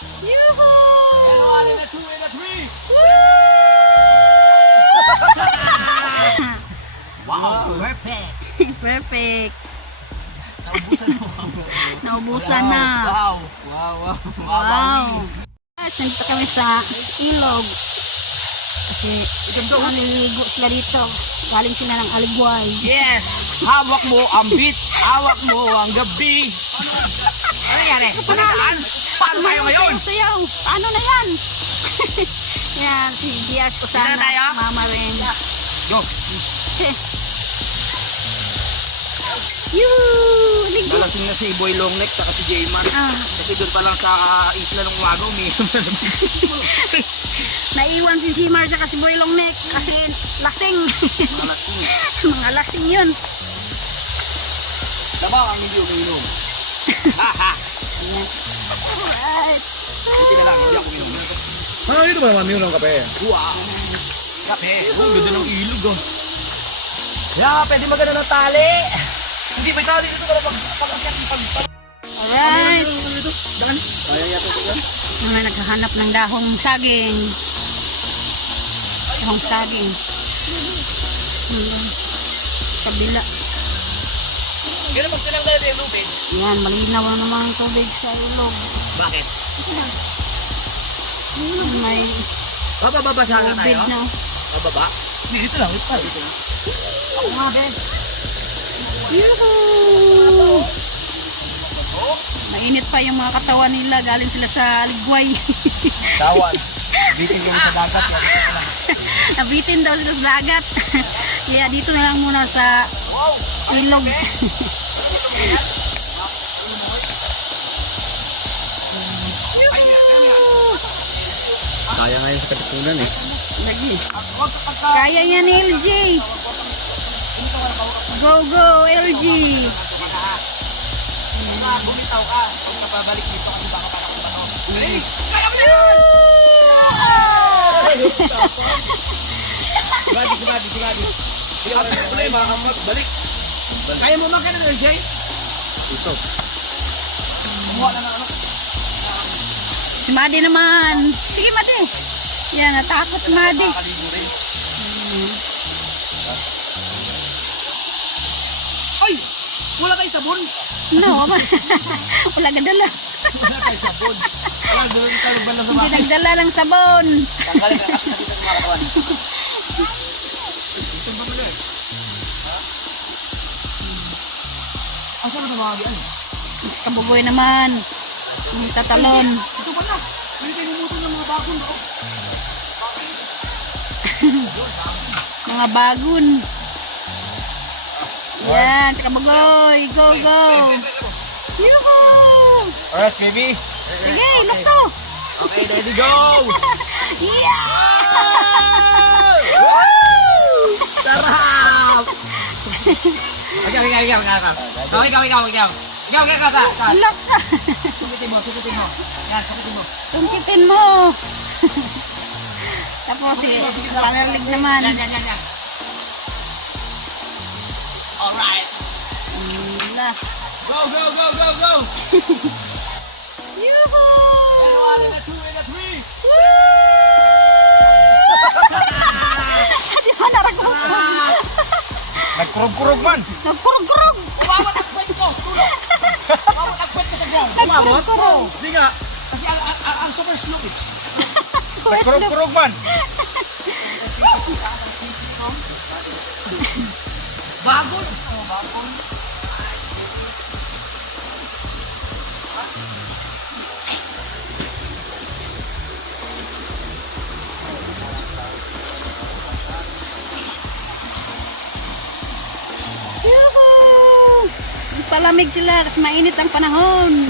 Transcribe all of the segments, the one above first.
Yoo-hoo! And 1 and a 2 and a 3. Wow, perfect. Perfect. Naubusan mo. Naubusan na. Wow. Wow. Wow. Nandito kami sa ilog. Kasi maliligo sila dito. Galing sila ng Aligway. Yes! Hawak mo ang beat. Hawak mo ang gabi. Ano yan eh? Paano tayo ngayon? Sayaw. Ano na yan? Yan, si Diaz Kusana. Sino tayo? Mama rin. Go. Yoo! Ligo. Nalasing na si Boy Longneck at si Jayman. Kasi doon pa lang sa isla ng umaga umiinom na naman. Naiwan si Jimar at si Boy Longneck kasi lasing. Nalasing. Mga lasing yun. Dabang ang hindi umiinom. Haha. Alright. Hindi na lang, hindi ako umiinom. Ah, dito ba naman yun ang kape? Wow. Kape. Oh, ganda ng ilog oh. Yeah, pwede maganda ng tali. Hindi ba ikaw dito ka na pag-akyat ng pag... Alright. Kaya yata ito yan? Mga naghahanap ng dahong saging. Dahong saging. Kabila. Gano'n pag tinanggal natin yung lupin? Yan, malinaw na naman ang tubig sa ilog. Bakit? May Bababasa na tubig tayo? na. Bababa? Hindi, dito lang. Dito lang. Ako nga, Ben. Yoo! Mainit pa yung mga katawan nila. Galing sila sa Aligway. Tawan. Bitin yung sa dagat. Nabitin daw sila sa dagat. Kaya dito na lang muna sa ilog. Kaya nga yun sa katipunan eh. Lagi. Kaya yan, LG. Go, go, LG. Bumitaw ka. Kung napabalik dito kasi baka parang ano. Dali! Kaya mo yan! Sigurado. Hindi ka rin problema. Balik. Kaya mo magkano ng LJ? Ito. Kumuha na ng ano. Si Madi naman. Sige, Madi. Yan, natakot si Madi. Nakaligo rin. Ay! Wala kayo sabon? No, wala gadala. Wala kayo sabon. Wala, doon ka ba lang sa Hindi bahay? nagdala ng sabon. Tanggalin ka kasi dito sa mga katawan. Ito ba mali? Ha? Asan na mga ano? Si Kabugoy naman. May tatalon. Ito pala. Pwede tayo bumuto ng mga bakon. Mga bagon. Yan, si Kabugoy. Go, go. Yuhuu! Alright, baby. Sige, lukso. Okay, ready, go! Yeah! Sarap! Ikaw. Look! Sukitin mo. Yan, sukitin mo. Tungkitin mo. Tapos si panalig naman. Yan. Alright. Wala. Go! Yuhuu! And 1 and a 2 and a 3. Di ba narakot? Nagkurog-kurog man. Nagkurog-kurog. Umabot ang kwet ko sa dulo. Umabot ang kwet ko sa ground. Umabot? Oo. Hindi nga. Kasi ang super slow tips. Nagkurog-kurog man. Bagon. Yuhuu! Palamig sila kasi mainit ang panahon.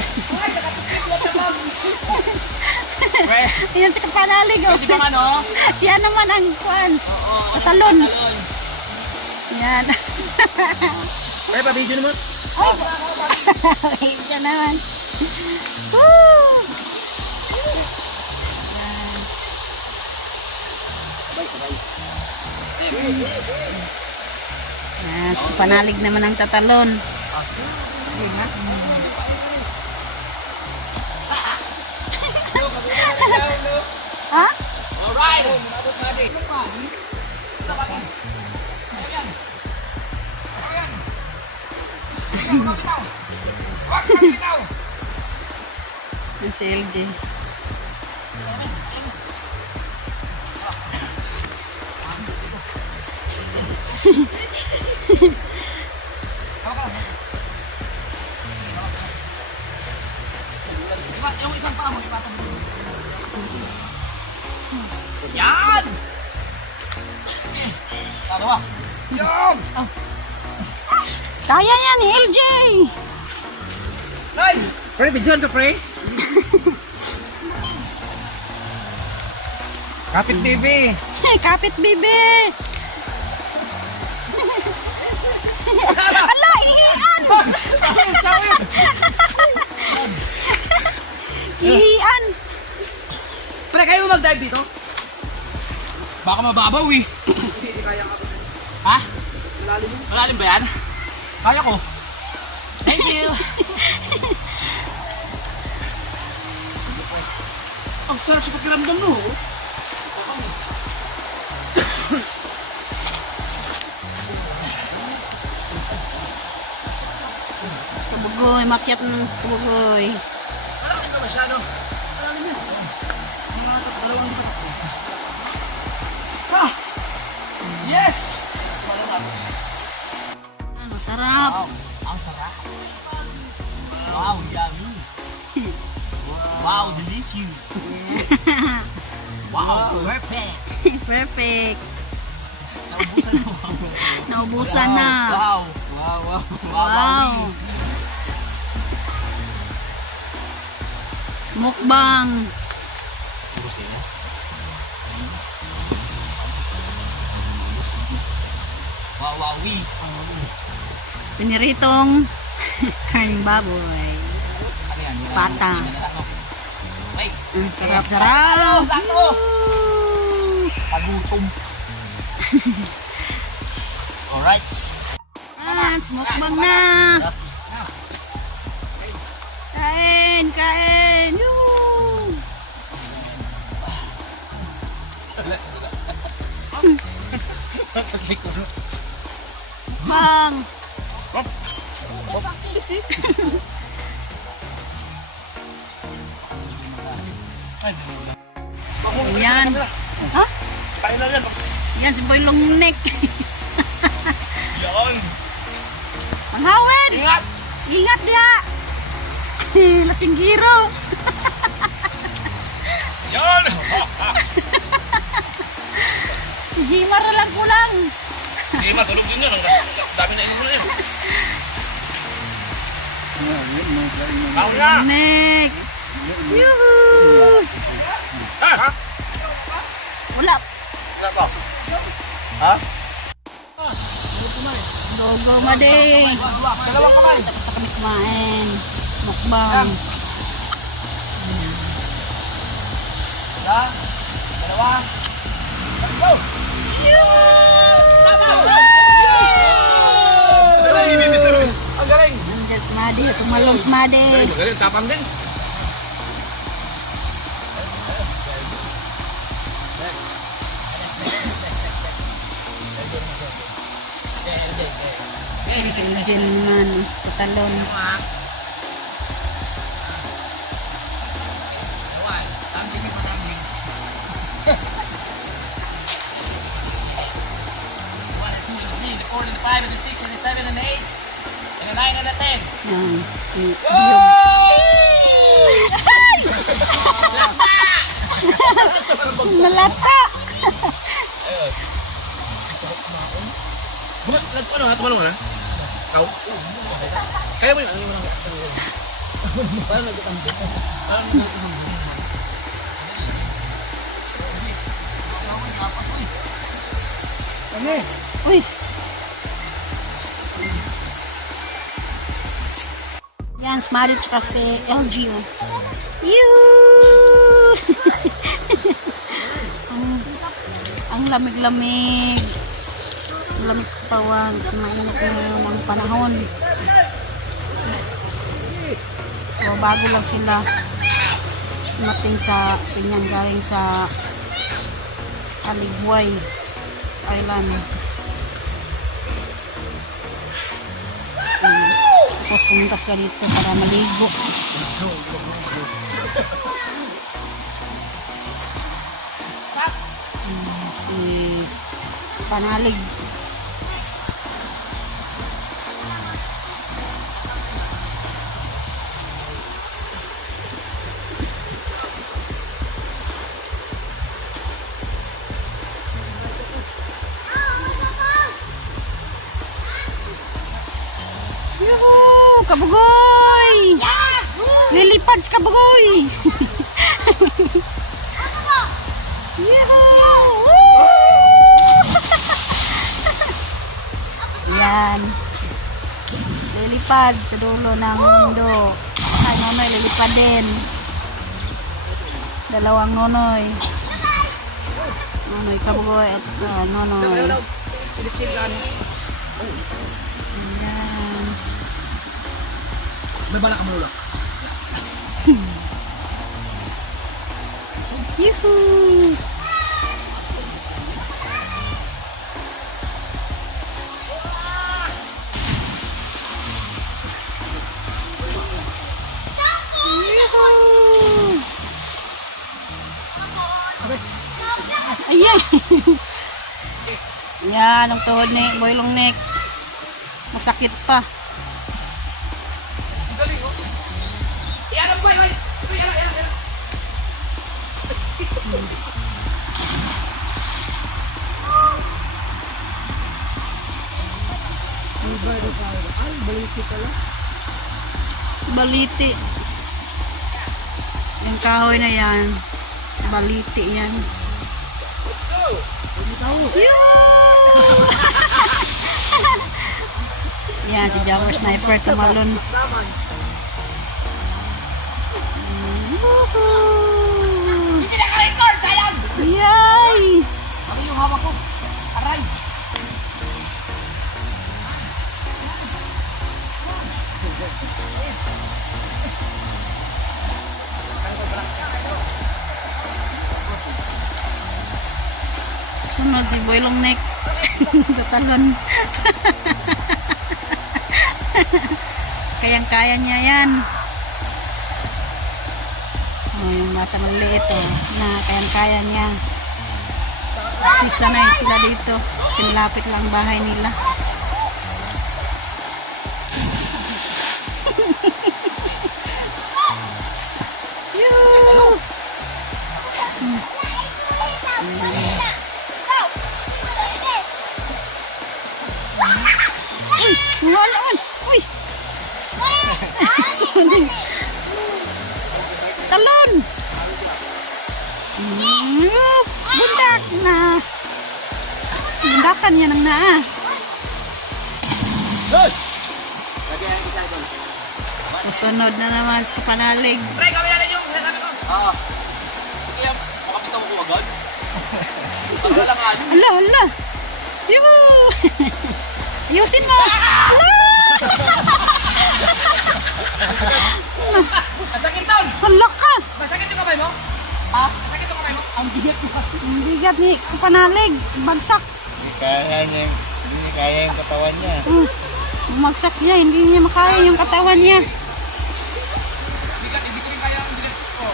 Ayan si Kapanalig. Oh. Di ba ano? Siya naman ang kwan. Katalon. Yan. Ay, pa-video naman. Siya naman. Woo! Yan, si Kapanalig naman ang tatalon. Yan si LJ. Yung isang paa mo, yan! Dalawa. Yan! Kaya yan ni LJ! Nice! Pre, bidyon ka, pre. Kapit TV. Kapit bibi! Ala, ihian! Ihian! Pre, kayo mag-dive dito? Baka mababaw eh. Ha? Malalim ba yan? Kaya ko. Thank you. Ang sarap sa pakiramdam mo. Kabugoy, makyat ng kabugoy. Malalim naman siya, no? Malalim yan. Mga dalawang di ba ito? Ah! Yes! Masarap. Wow, ang sarap. Wow, yummy. Wow, delicious. Wow, perfect. Perfect. Naubusan na. Naubusan na. Wow, wow, wow. Wow. Mukbang. Wow, wow, wee. Piniritong karning baboy. Pata. Ay, Sarap, sarap. sakto. Pagutom. Alright. Mukbang na. Kain, kain. Yoo. Bang. Ayan. Ha? Kain na yan. Yan si Boy Long Neck. Yan. Manghawid. Ingat. Ingat dia. Lasinggiro. Yan. Jimar na lang kulang. Hindi, matulog din yun. Ang dami na ilo na yun. Baon na. Neck. Yuhu. Ha? Wala. Ano to? Ha? Gogo made. Dalawang kamay. Tapos na kami kumain. Mukbang. Isa. Dalawa. Go! Ang galing! Nandiyan si Madi. Tumalong si Madi. Magaling, tapang din. Jin man. Tutalon. And the 5 and the 6 and the 7 and the 8 and the 9 and the 10. Yan. Si Nalata. Ano, tumalong mo na? Ikaw? Kaya mo yun? Ano mo na? Parang nagkakampi. Parang nagkakampi. Ano? Uy. Yan, si Madi tsaka si LG. Yoo! ang lamig-lamig. Ang lamig sa katawan kasi mainit na ng panahon. So, bago lang sila mating sa pinyang galing sa Aligway Island. Tapos pumuntas ka dito para maligo. Si Panalig. Yuhu! Kabugoy! Lilipad si Kabugoy! Yuhu! Woo! Yan. Lilipad sa dulo ng mundo. Ay, nonoy, lilipad din. Dalawang nonoy. Nonoy, Kabugoy at saka nonoy. Yan. May bala ka malulak. Yuhu! Yuhu! Ayan! Yan, ang tuhod ni Boylong Neck. Masakit pa. Baliti. Yung kahoy na yan. Baliti yan. Let's go! Yan, si Jammer Sniper tumalon. Hindi na ka-record! Sayang! Yay! Ano yung hawak ko? Aray! Sunod si Boylong Neck. Tatalon. Kayang-kaya niya yan. Oh, yung bata maliit na kayang-kaya niya. Kasi sanay sila dito. Kasi malapit lang bahay nila. Yoo! Uy! Wala! Uy! Sorry. Talon! Bundak na! Bundakan niya ng naa. Hey! Susunod na naman sa Kapanalig. Pre, kami natin yung sinasabi ko. Oo. Kaya, makapitaw ko agad. Para lang ano. Ala, ala! Yoo! Ayusin mo! Ala! Masakit doon! Hala ka! Masakit yung kamay mo? Ha? Masakit yung kamay mo? Ang bigat mo kasi. Ang bigat ni Kapanalig. Bagsak. Hindi kaya yung katawan niya. Bumagsak niya. Hindi niya makaya yung katawan niya. Bigat, hindi ko rin kaya ang bigat ko.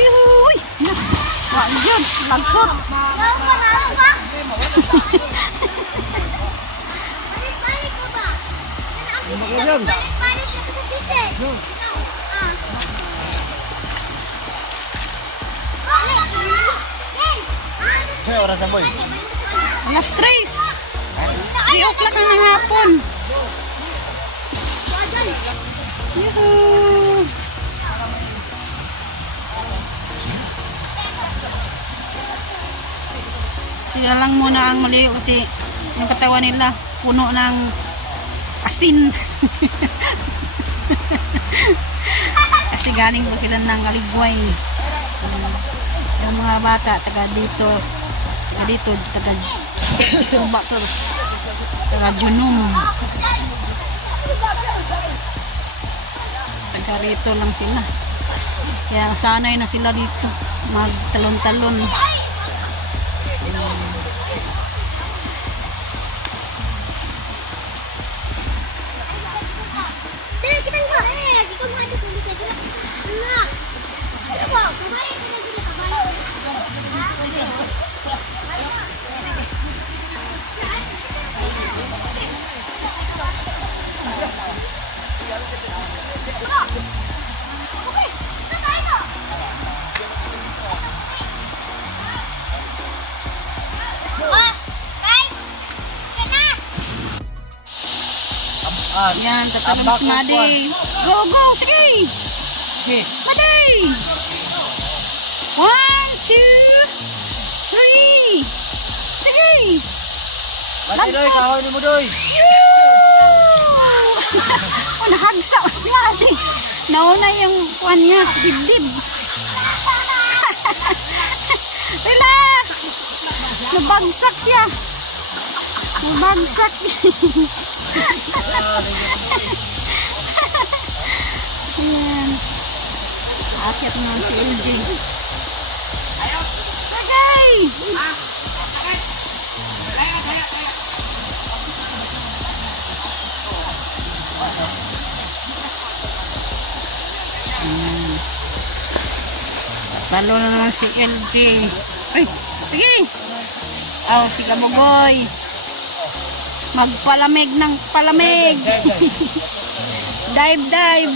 Uy! Wag yun. Lagkot. May oras na boy. Alas 3. 3 o'clock na ng hapon. Yuhu! Sila lang muna ang maligo kasi yung katawan nila puno ng asin. Kasi galing po sila ng Aligway. Yung mga bata taga dito taga Suba to, taga Junum, taga rito lang sila. Kaya sanay na sila dito magtalon-talon. Yan, tatanong si Maday. Go, go, sige! Okay. Maday! 1, 2, 3! Sige! Bati doy, kahoy ni mo doy. Oh, nahagsa si Maday. Nauna yung kuwan niya, dibdib. Relax! Nabagsak siya. Nabagsak. Ayan. Akyat naman si LJ. Bagay! Palo na naman si LJ. Ay, sige! Oh, si Kabugoy. Magpalamig ng palamig. Dive, dive.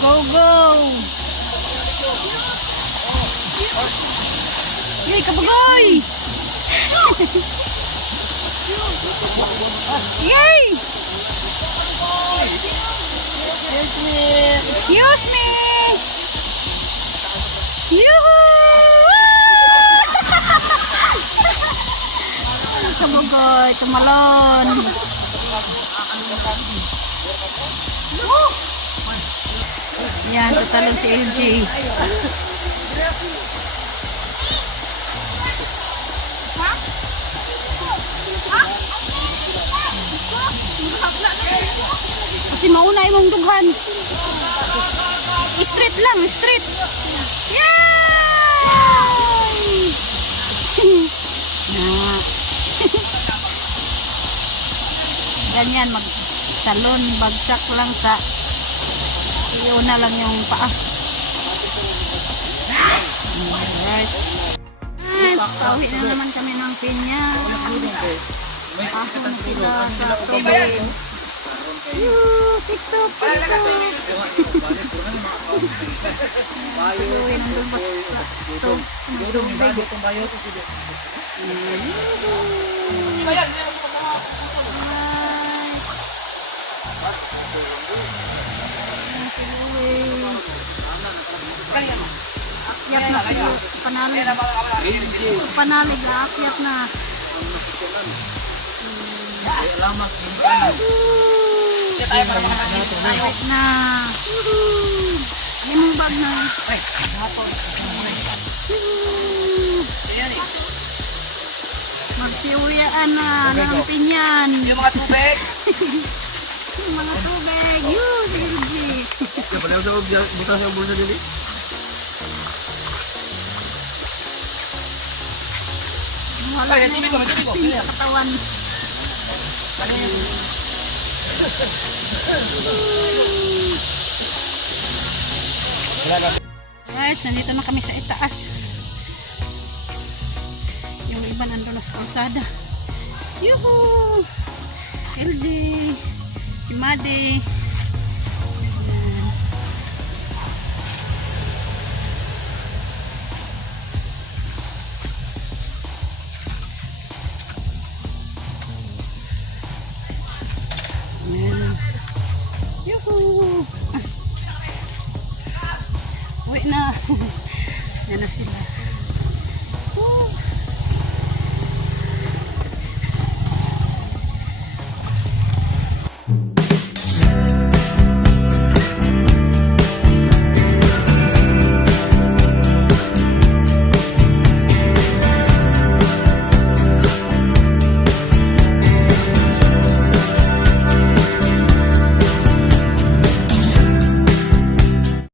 Go, go. Yay, Kabugoy. Yay. Excuse me. Yoo-hoo! Kabugoy, tumalon. Yan, tutalon si LJ. Kasi mauna yung dughan. Straight lang, straight. Yay! Ganyan, magtalon, bagsak lang sa iuna lang yung paa. Alright. Nice, pauwi na naman kami ng pinya. Pasok na sila sa tubig. TikTok, TikTok. Pauwi ng dulbas sa tubig. Akyat na si Panalig. Si Panalig, akyat na. Akyat na. Yan ang bag na. Magsiuwiaan na ng pinyan. Yung mga tubig. Yung mga tubig. Yun, Sergi. Pala sa butas yung bulsa dili. Wala na yung asin sa katawan. Guys, nandito na kami sa itaas. Yung iba nandun na sa kalsada. Yuhu! LJ, si Made. Yuhu! Uwi na. Yan na sila.